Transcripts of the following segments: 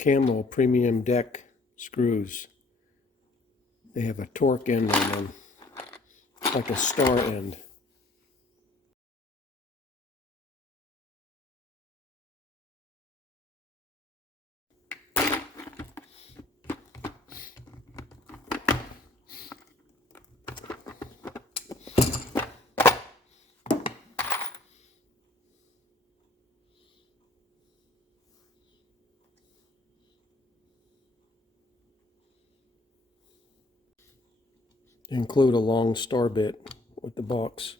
CAMO premium deck screws. They have a torque end on them, like a star end. Include a long star bit with the box.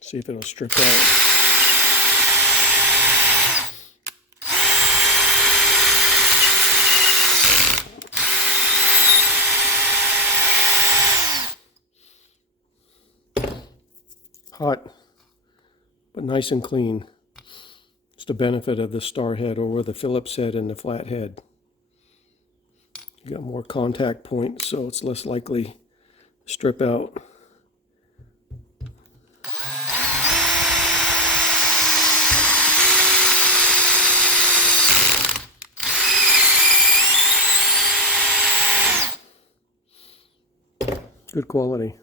See if it'll strip out. Hot, but nice and clean. It's the benefit of the star head over the Phillips head and the flat head. You got more contact points, so it's less likely to strip out. Good quality.